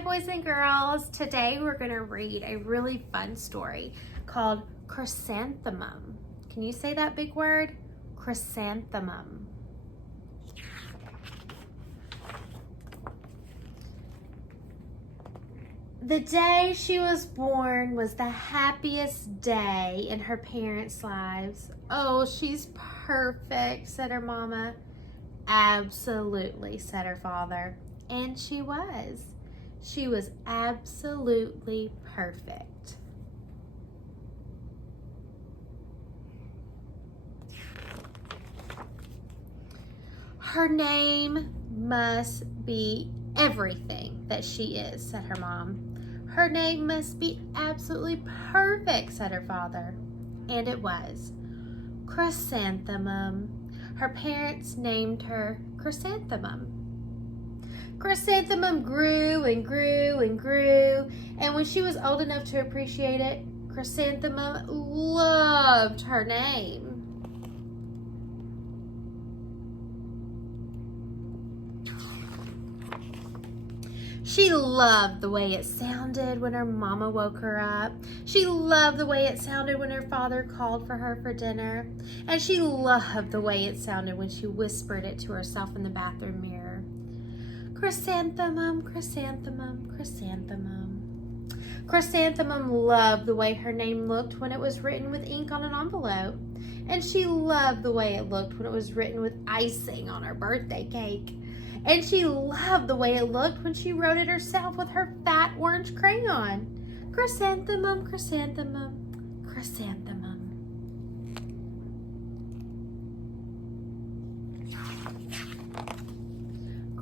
Hi boys and girls. Today we're going to read a really fun story called Chrysanthemum. Can you say that big word? Chrysanthemum. The day she was born was the happiest day in her parents' lives. Oh, she's perfect, said her mama. Absolutely, said her father. And she was. She was absolutely perfect. Her name must be everything that she is, said her mom. Her name must be absolutely perfect, said her father. And it was. Chrysanthemum. Her parents named her Chrysanthemum. Chrysanthemum grew and grew and grew, and when she was old enough to appreciate it, Chrysanthemum loved her name. She loved the way it sounded when her mama woke her up. She loved the way it sounded when her father called for her for dinner. And she loved the way it sounded when she whispered it to herself in the bathroom mirror. Chrysanthemum, chrysanthemum, chrysanthemum. Chrysanthemum loved the way her name looked when it was written with ink on an envelope. And she loved the way it looked when it was written with icing on her birthday cake. And she loved the way it looked when she wrote it herself with her fat orange crayon. Chrysanthemum, chrysanthemum, chrysanthemum.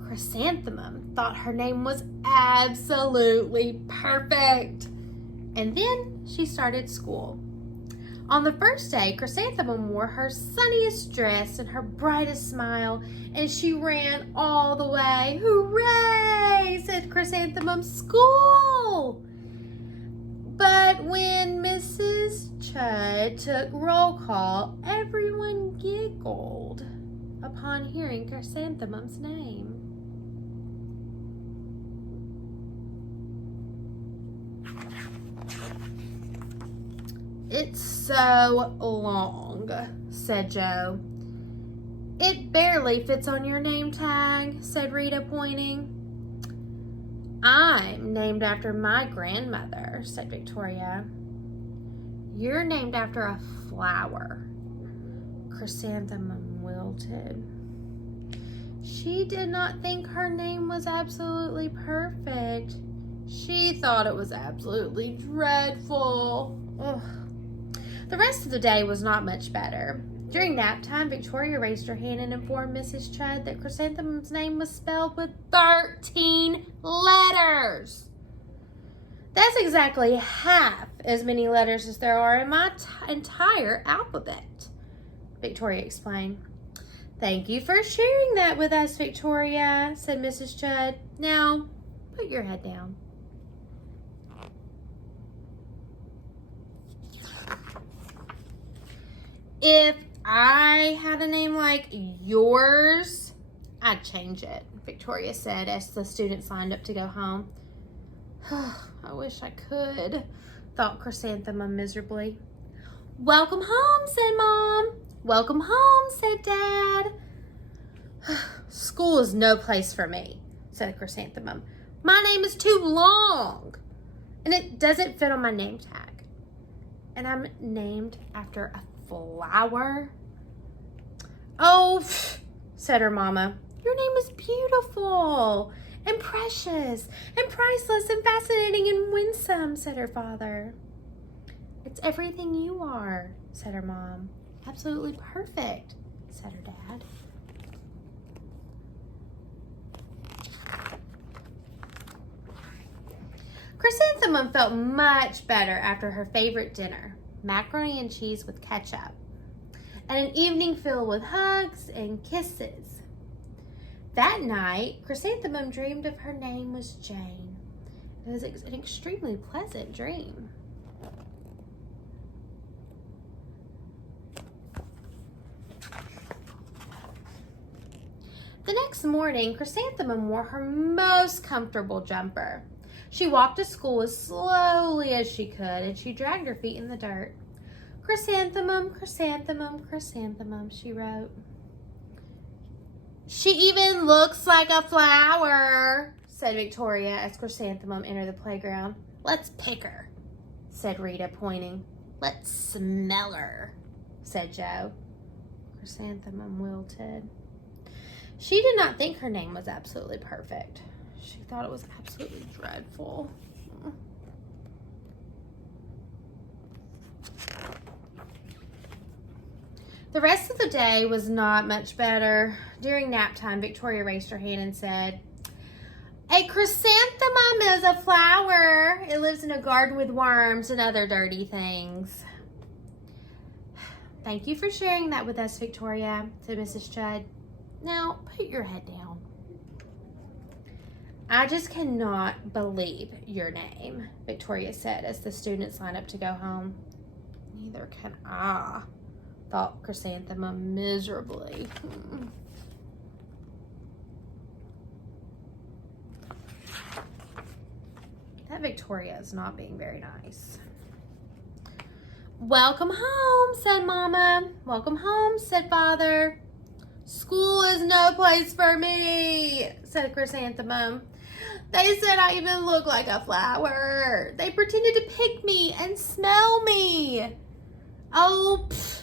Chrysanthemum thought her name was absolutely perfect. And then she started school. On the first day, Chrysanthemum wore her sunniest dress and her brightest smile, and she ran all the way. Hooray, said Chrysanthemum, school! But when Mrs. Chud took roll call, everyone giggled upon hearing Chrysanthemum's name. It's so long, said Joe. It barely fits on your name tag, said Rita, pointing. I'm named after my grandmother, said Victoria. You're named after a flower. Chrysanthemum wilted. She did not think her name was absolutely perfect. She thought it was absolutely dreadful. Ugh. The rest of the day was not much better. During nap time, Victoria raised her hand and informed Mrs. Chud that Chrysanthemum's name was spelled with 13 letters. That's exactly half as many letters as there are in my entire alphabet, Victoria explained. Thank you for sharing that with us, Victoria, said Mrs. Chud. Now, put your head down. If I had a name like yours, I'd change it, Victoria said as the students lined up to go home. I wish I could, thought Chrysanthemum miserably. Welcome home, said Mom. Welcome home, said Dad. School is no place for me, said Chrysanthemum. My name is too long, and it doesn't fit on my name tag. And I'm named after a flower? Oh, said her mama. Your name is beautiful and precious and priceless and fascinating and winsome, said her father. It's everything you are, said her mom. Absolutely perfect, said her dad. Chrysanthemum felt much better after her favorite dinner, macaroni and cheese with ketchup, and an evening filled with hugs and kisses. That night, Chrysanthemum dreamed of her name was Jane. It was an extremely pleasant dream. The next morning, Chrysanthemum wore her most comfortable jumper. She walked to school as slowly as she could, and she dragged her feet in the dirt. Chrysanthemum, chrysanthemum, chrysanthemum, she wrote. She even looks like a flower, said Victoria as Chrysanthemum entered the playground. Let's pick her, said Rita, pointing. Let's smell her, said Joe. Chrysanthemum wilted. She did not think her name was absolutely perfect. She thought it was absolutely dreadful. The rest of the day was not much better. During nap time, Victoria raised her hand and said, a chrysanthemum is a flower. It lives in a garden with worms and other dirty things. Thank you for sharing that with us, Victoria, said Mrs. Judd. Now, put your head down. I just cannot believe your name, Victoria said as the students lined up to go home. Neither can I, thought Chrysanthemum miserably. That Victoria is not being very nice. Welcome home, said Mama. Welcome home, said Father. School is no place for me, said Chrysanthemum. They said I even look like a flower. They pretended to pick me and smell me. Oh, pfft,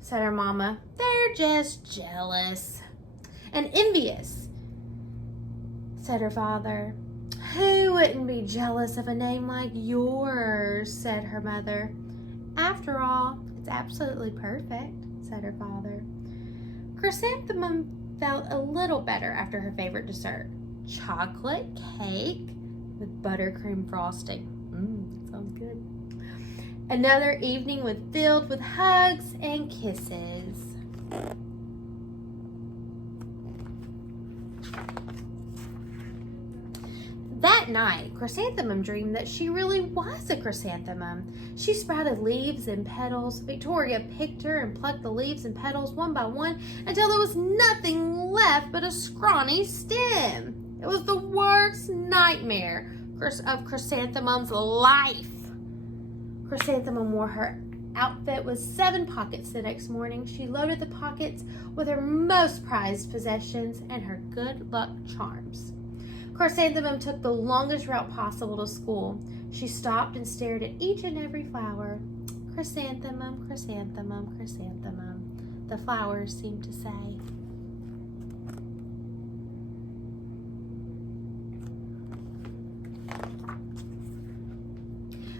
said her Mama. They're just jealous and envious, said her Father. Who wouldn't be jealous of a name like yours, said her Mother. After all, it's absolutely perfect, said her Father. Chrysanthemum felt a little better after her favorite dessert, chocolate cake with buttercream frosting. Sounds good. Another evening filled with hugs and kisses. That night, Chrysanthemum dreamed that she really was a chrysanthemum. She sprouted leaves and petals. Victoria picked her and plucked the leaves and petals one by one until there was nothing left but a scrawny stem. It was the worst nightmare of Chrysanthemum's life. Chrysanthemum wore her outfit with 7 pockets the next morning. She loaded the pockets with her most prized possessions and her good luck charms. Chrysanthemum took the longest route possible to school. She stopped and stared at each and every flower. Chrysanthemum, chrysanthemum, chrysanthemum, the flowers seemed to say.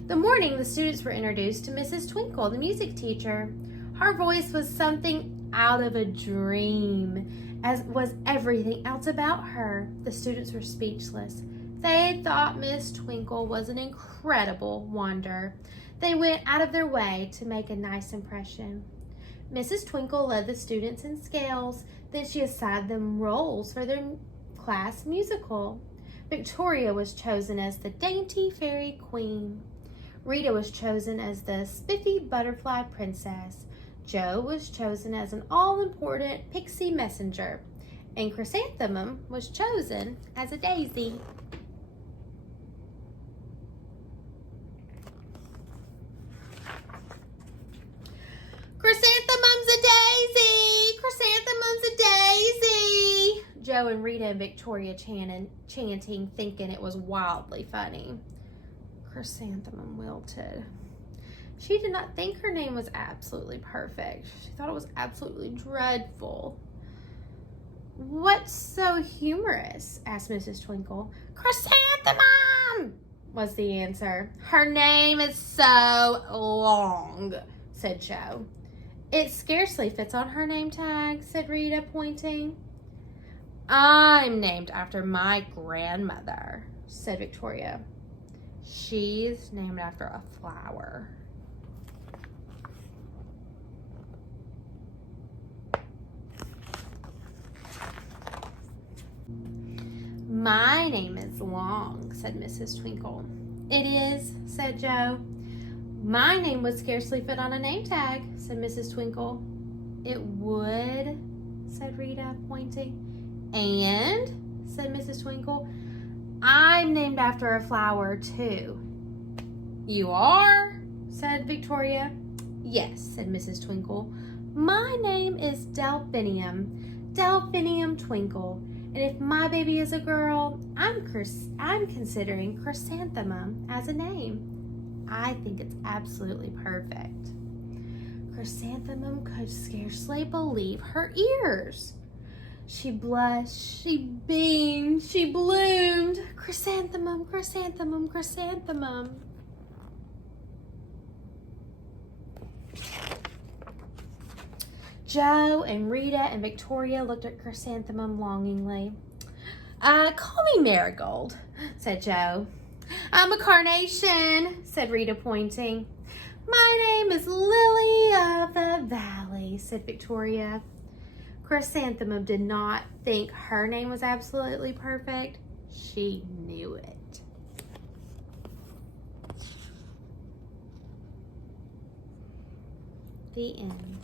The morning, the students were introduced to Mrs. Twinkle, the music teacher. Her voice was something out of a dream, as was everything else about her. The students were speechless. They thought Miss Twinkle was an incredible wonder. They went out of their way to make a nice impression. Mrs. Twinkle led the students in scales. Then she assigned them roles for their class musical. Victoria was chosen as the dainty fairy queen. Rita was chosen as the spiffy butterfly princess. Joe was chosen as an all-important pixie messenger, and Chrysanthemum was chosen as a daisy. Chrysanthemum's a daisy! Chrysanthemum's a daisy! Joe and Rita and Victoria chanting, thinking it was wildly funny. Chrysanthemum wilted. She did not think her name was absolutely perfect. She thought it was absolutely dreadful. What's so humorous? Asked Mrs. Twinkle. Chrysanthemum was the answer. Her name is so long, said Joe. It scarcely fits on her name tag, said Rita, pointing. I'm named after my grandmother, said Victoria. She's named after a flower. My name is Long, said Mrs. Twinkle. It is, said Joe. My name would scarcely fit on a name tag, said Mrs. Twinkle. It would, said Rita, pointing. And, said Mrs. Twinkle, I'm named after a flower too. You are? Said Victoria. Yes, said Mrs. Twinkle. My name is Delphinium, Delphinium Twinkle. And if my baby is a girl, I'm considering Chrysanthemum as a name. I think it's absolutely perfect. Chrysanthemum could scarcely believe her ears. She blushed, she beamed, she bloomed. Chrysanthemum, chrysanthemum, chrysanthemum. Joe and Rita and Victoria looked at Chrysanthemum longingly. Call me Marigold, said Joe. I'm a carnation, said Rita, pointing. My name is Lily of the Valley, said Victoria. Chrysanthemum did not think her name was absolutely perfect. She knew it. The end.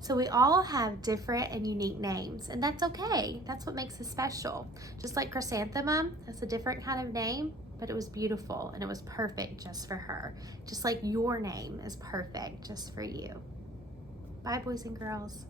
So we all have different and unique names, and that's okay. That's what makes us special. Just like Chrysanthemum, that's a different kind of name, but it was beautiful and it was perfect just for her. Just like your name is perfect just for you. Bye, boys and girls.